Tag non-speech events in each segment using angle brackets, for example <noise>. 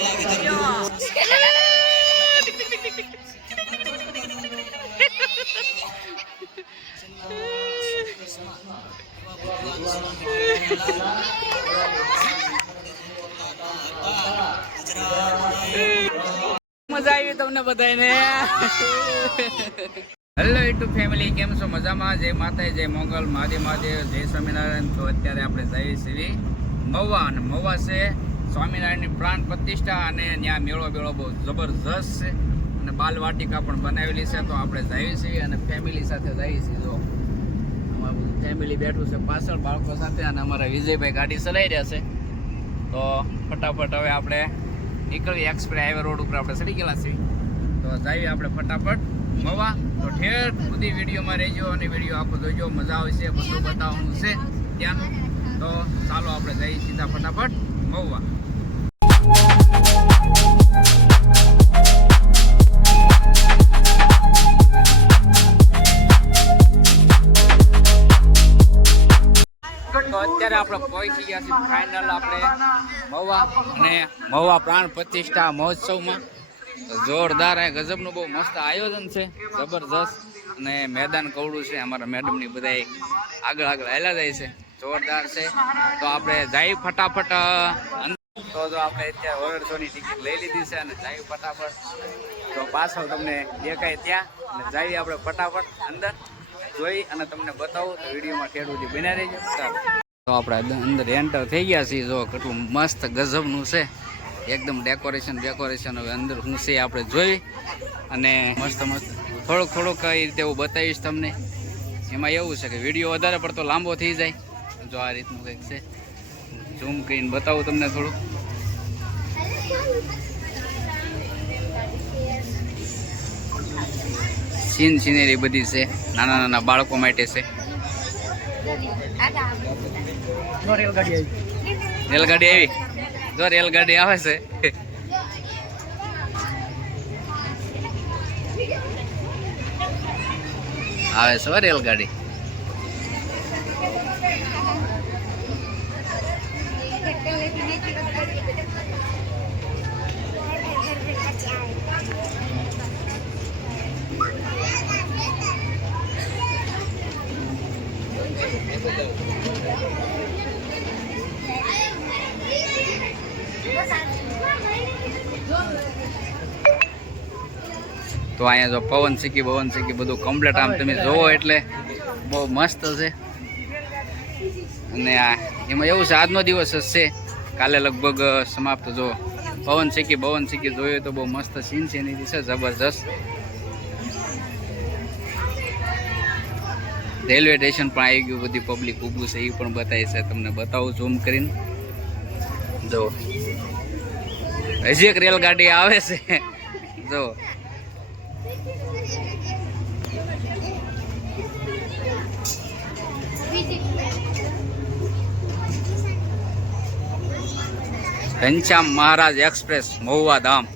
મજા આવી તમને બધાને હેલો યુટ્યુબ ફેમિલી કેમ છો? મજામાં? જય માતા જય મોગલ. મહાદેવ મહાદેવ જય સ્વામિનારાયણ. તો અત્યારે આપણે જઈએ છીએ મવા અને મવા છે. સ્વામિનારાયણની પ્રાણ પ્રતિષ્ઠા અને ત્યાં મેળો બેળો બહુ જબરજસ્ત છે. અને બાલવાટિકા પણ બનાવેલી છે, તો આપણે જઈએ છીએ અને ફેમિલી સાથે જઈએ છીએ. જો, અમારું ફેમિલી બેઠું છે પાછળ, બાળકો સાથે અને અમારા વિજયભાઈ ગાડી ચલાવી રહ્યા છે. તો ફટાફટ હવે આપણે નીકળીએ એક્સપ્રેસ હાઈવે રોડ ઉપર. આપણે ચડી ગયેલા છીએ. તો જઈએ આપણે ફટાફટ મવા તો ઠેર સુધી વિડીયોમાં રહેજો અને વીડિયો આખો જોજો. મજા આવશે બધું બતાવવાનું છે ત્યાંનું તો ચાલો આપણે જઈએ સીધા ફટાફટ મવા અત્યારે આપણે પહોંચી ગયા છીએ. ફાઇનલ આપણે મહુવા અને મહુવા પ્રાણ પ્રતિષ્ઠા મહોત્સવમાં. જોરદાર ગજબનું બહુ મસ્ત આયોજન છે. જબરજસ્ત. અને મેદાન કવડું છે. અમારા મેડમની બધા આગળ આગળ હેલા જાય છે. જોરદાર છે. તો આપણે જાય ફટાફટ. તો જો આપણે અત્યારે ઓરડસોની ટિકિટ લઈ લીધી છે અને જાય ફટાફટ. તો પાછળ તમને દેખાય ત્યાં. અને જઈએ આપણે ફટાફટ અંદર. જોઈ અને તમને બતાવું. તો વિડીયોમાં ઠેડું બન્યા રહેજો. ચાલો. તો આપણે અંદર એન્ટર થઈ ગયા છીએ. જો કેટલું મસ્ત ગજબનું છે. એકદમ ડેકોરેશન ડેકોરેશન હવે અંદર હું છે આપણે જોઈ. અને મસ્ત મસ્ત. થોડુંક થોડુંક કઈ રીતે હું બતાવીશ તમને. એમાં એવું છે કે વીડિયો વધારે પડતો લાંબો થઈ જાય. જો આ રીતનું કંઈક છે. ઝૂમ કરીને બતાવું તમને થોડુંક. સીન, સિનેરી બધી છે. નાના નાના બાળકો માટે છે. રેલગાડી આવી. જો રેલગાડી આવે છે. આવે છે રેલગાડી. તો અહીંયા જો પવન સિક્કી પવન સિક્કી બધું કમ્પ્લીટ આમ તમે જોવો એટલે બહુ મસ્ત છે. અને આ એમાં એવું છે, આજનો દિવસ છે. કાલે લગભગ સમાપ્ત જો પવન સિક્કી પવન સિક્કી જોયું તો બહુ મસ્ત સીન છે, એની છે જબરજસ્ત. રેલવે સ્ટેશન પણ આવી ગયું, બધી પબ્લિક ઊભું છે એ પણ બતાવી છે, તમને બતાવું ઝૂમ કરીને. જો, હજી એક રેલગાડી આવે છે. જો ઘનશ્યામ મહારાજ એક્સપ્રેસ, મહુવા ધામ.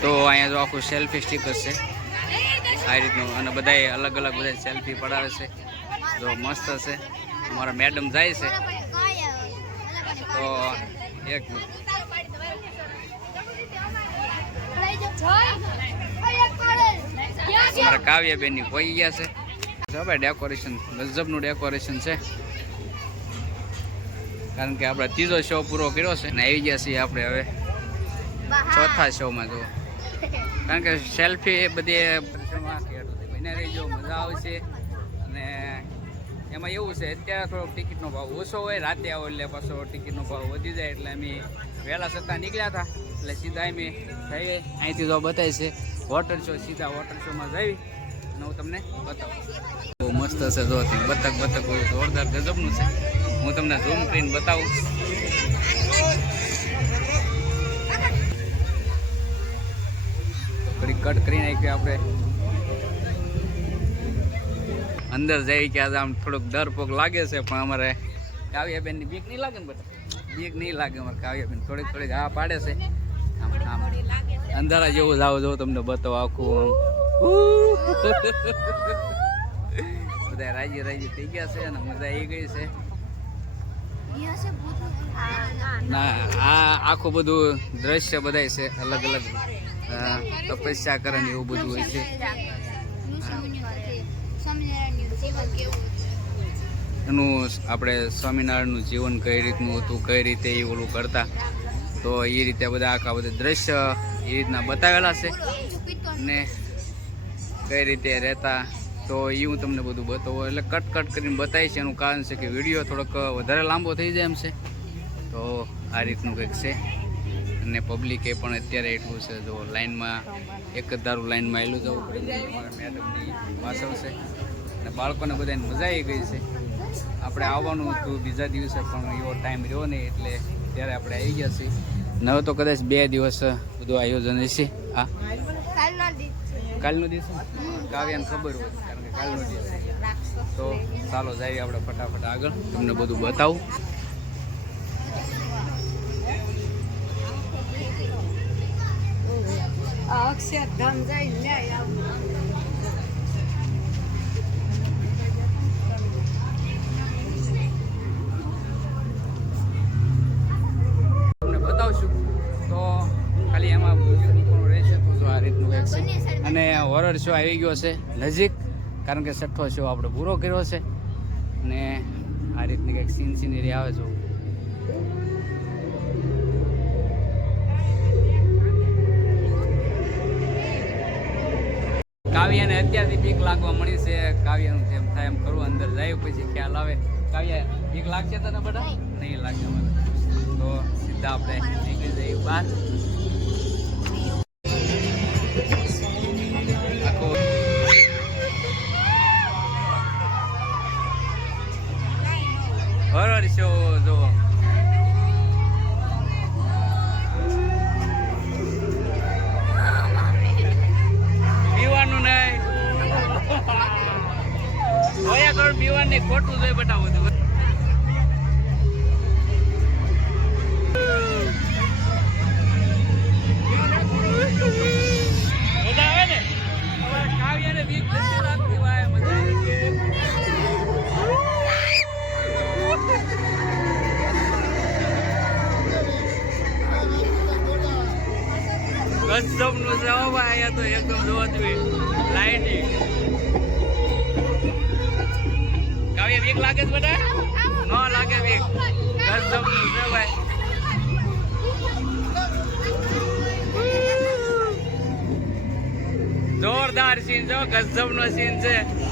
તો અહીંયા જો આખું સેલ્ફી સ્ટીકર છે. આ રીતનું, અને બધાય અલગ અલગ બધા સેલ્ફી પડાવે છે. જો મસ્ત છે. અમારા મેડમ જાય છે. તો એક અમારા કાવ્યાબેનની હોઈ ગયા છે. ભાઈ ડેકોરેશન ગજબનું ડેકોરેશન છે. કારણ કે આપણે ત્રીજો શો પૂરો કર્યો છે ને આવી ગયા છીએ આપણે હવે. ચોથા શોમાં જો કારણ કે સેલ્ફી એ બધી મજા આવશે. એમાં એવું છે, અત્યારે થોડોક ટિકિટનો ભાવ ઓછો હોય, રાતે આવો એટલે પાછો ટિકિટનો ભાવ વધી જાય એટલે અમે વહેલા સત્તા નીકળ્યા હતા, એટલે સીધા અમે જઈએ. અહીંથી જો બતાવી છે વોટર શો સીધા વોટર શોમાં જઈ. અને હું તમને બતાવું. બહુ મસ્ત છે જો બતક બતક બહુ જોરદાર ગજબનું છે. હું તમને ઝૂમ કરીને બતાવું. થોડી કટ કરી નાખી આપણે. અંદર જઈ કે આજે આમ થોડુંક ડર પોક લાગે છે પણ અમારે કાવ્યાબેનની બીક નહીં લાગે ને બધા બીક નહીં લાગે અમારે કાવ્યાબેન. થોડીક થોડીક હા પાડે છે. આમ આમ. અંધારા જેવું જાવ જો તમને બતાવો આખું આમ. બધા રાજી રાજી થઈ ગયા છે અને મજા આવી ગઈ છે. ના આ આખું બધું દ્રશ્ય બધાય છે અલગ અલગ તપસ્યા કરે ને એવું બધું હોય છે. એનું આપણે સ્વામિનારાયણનું જીવન કઈ રીતનું હતું, કઈ રીતે એ ઓલું કરતા, તો એ રીતે બધા આખા બધા દ્રશ્ય એ રીતના બતાવેલા છે. ને કઈ રીતે રહેતા, તો એ હું તમને બધું બતાવું, એટલે કટ કટ કરીને બતાવીશ. એનું કારણ છે કે વીડિયો થોડોક વધારે લાંબો થઈ જાય એમ છે. તો આ રીતનું કંઈક છે. અને પબ્લિકે પણ અત્યારે એટલું છે, જો લાઈનમાં એક જ ધારું લાઈનમાં આવેલું જવું પડે મેડમની પાછળ છે. અને બાળકોને બધાને મજા આવી ગઈ છે. આપણે આવવાનું હતું બીજા દિવસે પણ એવો ટાઈમ રહ્યો નહીં એટલે ત્યારે આપણે આવી ગયા છીએ. ન તો કદાચ બે દિવસ બધું આયોજન હશે. હા. કાલનો દિવસ કાવ્યાને ખબર હોય કારણ કે કાલનો દિવસ તો ચાલો જઈએ આપણે ફટાફટ આગળ. તમને બધું બતાવું. અક્ષરધામ જઈને આવું. છે. અને હોરર શો આવી ગયો છે નજીક કારણ કે છઠ્ઠો શો આપણે પૂરો કર્યો છે. અને આ રીતની કંઈક સીન સિનેરી આવે છે. કાવ્યાને અત્યારથી બીક લાગવા મળી છે. કાવ્યાનું જેમ થાય એમ કરવું અંદર જાય પછી ખ્યાલ આવે. કાવ્યા બીક લાગશે તને બધા? નહીં. લાગે મને. તો સીધા આપણે નીકળી જઈએ બહાર હોરર શો જો પીવાનું નહીં ખોટું જોઈ બટા કસ્ટમનું છે હો ભાઈ તો એકદમ જોવા જોઈએ લાઈટિંગ. કાવ્ય, વીક લાગે છે બધા ન લાગે વીક. કસ્ટમનું છે ભાઈ. જોરદાર સીન જો ગજબ નો સીન છે.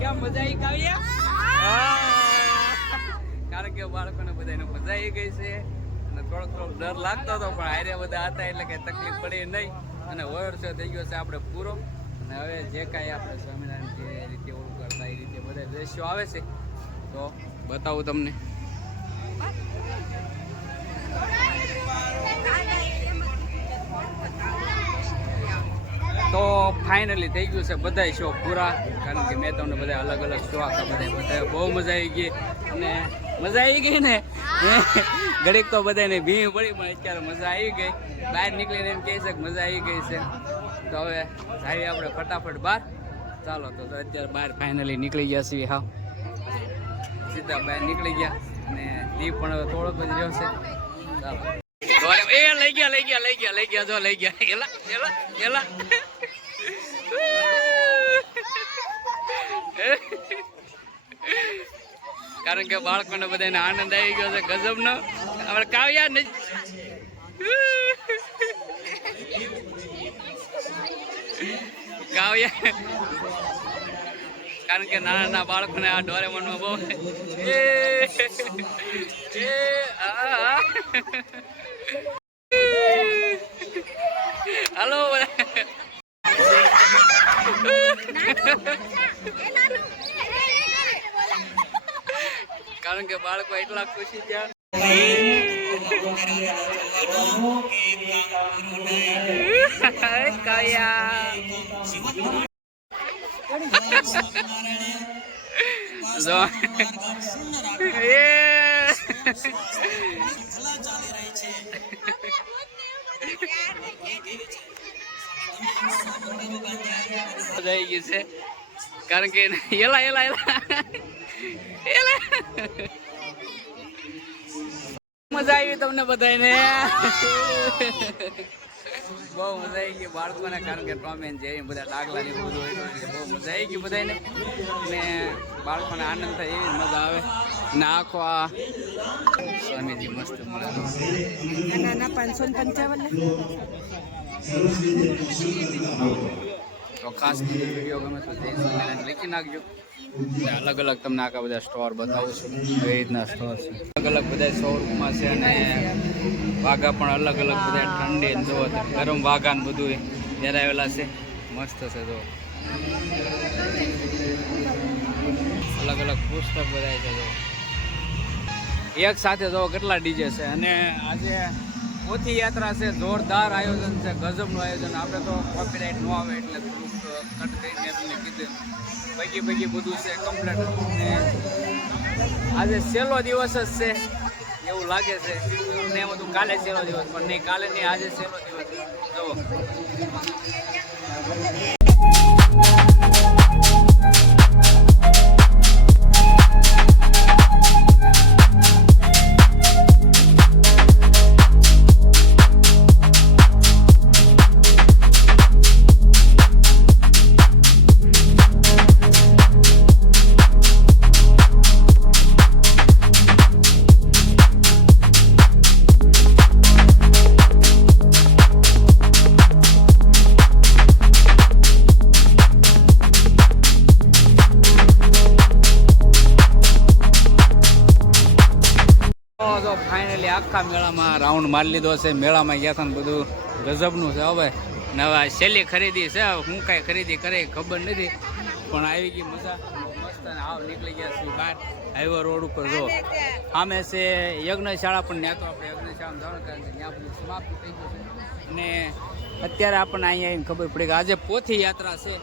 કેમ મજા આવી કાવ્યા? કારણ કે બાળકોને બધાને મજા આવી ગઈ છે. અને થોડોક થોડોક ડર લાગતો હતો પણ હારે બધા હતા એટલે કઈ તકલીફ પડી નહીં અને વર છે થઈ ગયો છે આપણે પૂરો. અને હવે જે કાંઈ આપણે સ્વામિનારાયણ જે રીતે ઓળું કરતા એ રીતે બધા દ્રશ્યો આવે છે. તો બતાવું તમને. તો ફાઇનલી થઈ ગયું છે, બધાય શો પૂરા. કારણ કે મેં તમને બધા અલગ અલગ શોખ બધા બધા બહુ મજા આવી ગઈ. અને મજા આવી ગઈ ને? <laughs> ઘડીક તો બધાને ભીમ પડી, પણ અત્યારે મજા આવી ગઈ. બહાર નીકળીને એમ કહે છે કે મજા આવી ગઈ છે. તો હવે જઈએ આપણે ફટાફટ બહાર. ચાલો, તો અત્યારે બહાર ફાઇનલી નીકળી ગયા છીએ, હા. સીધા બહાર નીકળી ગયા. અને દીપ પણ હવે થોડોક જ રહ્યો છે. ચાલો. એ લઈ ગયા લઈ ગયા લઈ ગયા લઈ ગયા, જો લઈ ગયા. એલા એલા એલા. કારણ કે બાળકોને બધાને આનંદ આવી ગયો છે ગજબનો આપણે કાવ્યા ને કાવ્યા કારણ કે નાના નાના બાળકોને આ ડોરેમોનમાં બહુ એ આ. બધા કારણ કે બાળકો એટલા ખુશી થયા કયા જો એ થઈ ગયું છે. કારણ કે એલા એલા એલા એલા મજા આવી તમને બધાને. બહુ મજા આવી ગઈ બાળકોને, કારણ કે ટોમ જેરી બધા ડાગલા ને બધું હોય બહુ મજા આવી ગઈ બધાને. ને બાળકોને આનંદ થાય એવી મજા આવે. ને આખો આ સ્વામીજી મસ્ત મળે. નાના પાંચસો પંચાવન તો ખાસ વીડિયો ગમે તો લખી નાખજો. અલગ અલગ તમને આખા બધા સ્ટોર બતાવું છું. એ રીતના સ્ટોર છે. અલગ અલગ બધા શોરૂમમાં છે અને વાઘા પણ અલગ અલગ બધા ઠંડી જો ગરમ વાઘા ને બધું ત્યારે આવેલા છે. મસ્ત છે જો અલગ અલગ પુસ્તક બધા છે જો એક સાથે જો કેટલા ડીજે છે. અને આજે પોથી યાત્રા છે, જોરદાર આયોજન છે, ગજબનું આયોજન. આપણે તો કોપીરાઇટ ન આવે એટલે થોડુંક કટ કરીને તમને કીધું. પૈકી પૈકી બધું છે કમ્પ્લેટ ને આજે છેલ્લો દિવસ જ છે, એવું લાગે છે. અમને એમ હતું કાલે છેલ્લો દિવસ, પણ નહીં, કાલે નહીં, આજે છેલ્લો દિવસ. જુઓ. ફાઇનલી આખા મેળામાં રાઉન્ડ મારી લીધો છે. મેળામાં ગયા હતા ને બધું ગજબનું છે હવે. ને હવે છેલ્લી ખરીદી છે. હું કાંઈ ખરીદી કરે ખબર નથી. પણ આવી ગઈ મજા. મસ્ત આવ નીકળી ગયા છે બહાર. હાઈવે રોડ ઉપર જો. સામે છે યજ્ઞશાળા, પણ ત્યાં તો આપણે યજ્ઞશાળામાં જવાનું કારણ કે ત્યાં બધું સમાપ્ત થઈ ગયું છે. અને અત્યારે આપણને અહીંયા આવીને ખબર પડી કે આજે પોથી યાત્રા છે.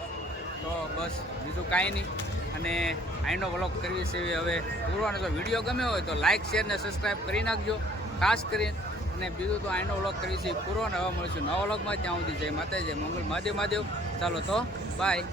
તો બસ, બીજું કાંઈ નહીં. અને આઈનો વ્લોગ કરવી છે હવે. પૂરવાનો જો વીડિયો ગમે હોય તો લાઇક શેર ને સબસ્ક્રાઈબ કરી નાખજો. ખાસ કરીને, અને બીજું તો આઈનો વ્લોગ કરીશું પૂરો ને હવે મળશું નવા વ્લોગમાં. ત્યાં સુધી જય માતા જય મંગલ. મહાદેવ મહાદેવ. ચાલો તો બાય